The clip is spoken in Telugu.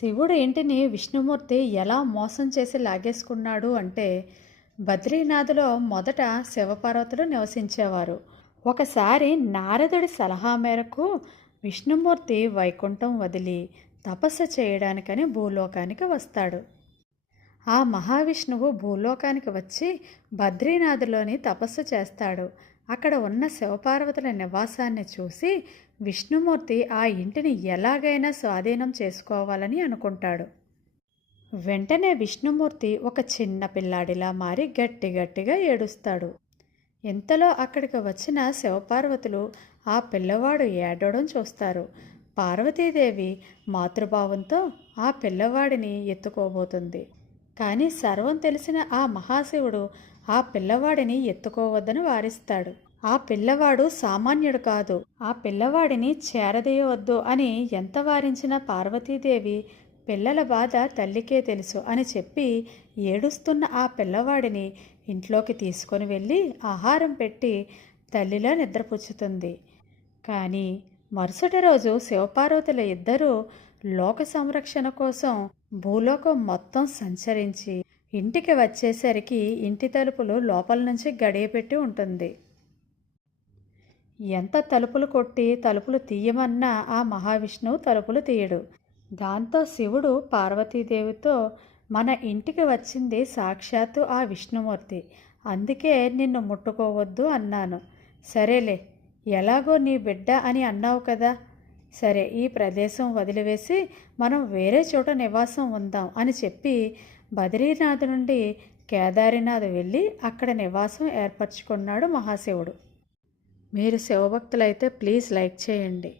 శివుడు ఇంటిని విష్ణుమూర్తి ఎలా మోసం చేసి లాగేసుకున్నాడు అంటే బద్రీనాథ్లో మొదట శివపార్వతులు నివసించేవారు. ఒకసారి నారదుడి సలహా మేరకు విష్ణుమూర్తి వైకుంఠం వదిలి తపస్సు చేయడానికని భూలోకానికి వస్తాడు. ఆ మహావిష్ణువు భూలోకానికి వచ్చి బద్రీనాథులోని తపస్సు చేస్తాడు. అక్కడ ఉన్న శివపార్వతుల నివాసాన్ని చూసి విష్ణుమూర్తి ఆ ఇంటిని ఎలాగైనా స్వాధీనం చేసుకోవాలని అనుకుంటాడు. వెంటనే విష్ణుమూర్తి ఒక చిన్న పిల్లాడిలా మారి గట్టి గట్టిగా ఏడుస్తాడు. ఇంతలో అక్కడికి వచ్చిన శివపార్వతులు ఆ పిల్లవాడు ఏడవడం చూస్తారు. పార్వతీదేవి మాతృభావంతో ఆ పిల్లవాడిని ఎత్తుకోబోతుంది. కానీ సర్వం తెలిసిన ఆ మహాశివుడు ఆ పిల్లవాడిని ఎత్తుకోవద్దని వారిస్తాడు. ఆ పిల్లవాడు సామాన్యుడు కాదు, ఆ పిల్లవాడిని చేరదీయవద్దు అని ఎంత వారించినా పార్వతీదేవి పిల్లల బాధ తల్లికే తెలుసు అని చెప్పి ఏడుస్తున్న ఆ పిల్లవాడిని ఇంట్లోకి తీసుకొని వెళ్ళి ఆహారం పెట్టి తల్లిలా నిద్రపుచ్చుతుంది. కానీ మరుసటి రోజు శివపార్వతుల ఇద్దరూ లోక సంరక్షణ కోసం భూలోకం మొత్తం సంచరించి ఇంటికి వచ్చేసరికి ఇంటి తలుపులు లోపల నుంచి గడియపెట్టి ఉంటుంది. ఎంత తలుపులు కొట్టి తలుపులు తీయమన్నా ఆ మహావిష్ణువు తలుపులు తీయడు. దాంతో శివుడు పార్వతీదేవితో, మన ఇంటికి వచ్చింది సాక్షాత్తు ఆ విష్ణుమూర్తి, అందుకే నిన్ను ముట్టుకోవద్దు అన్నాను. సరేలే, ఎలాగో నీ బిడ్డ అని అన్నావు కదా, సరే ఈ ప్రదేశం వదిలివేసి మనం వేరే చోట నివాసం ఉందాం అని చెప్పి బద్రీనాథ్ నుండి కేదారీనాథ్ వెళ్ళి అక్కడ నివాసం ఏర్పరచుకున్నాడు మహాశివుడు. మీరు శివభక్తులైతే ప్లీజ్ లైక్ చేయండి.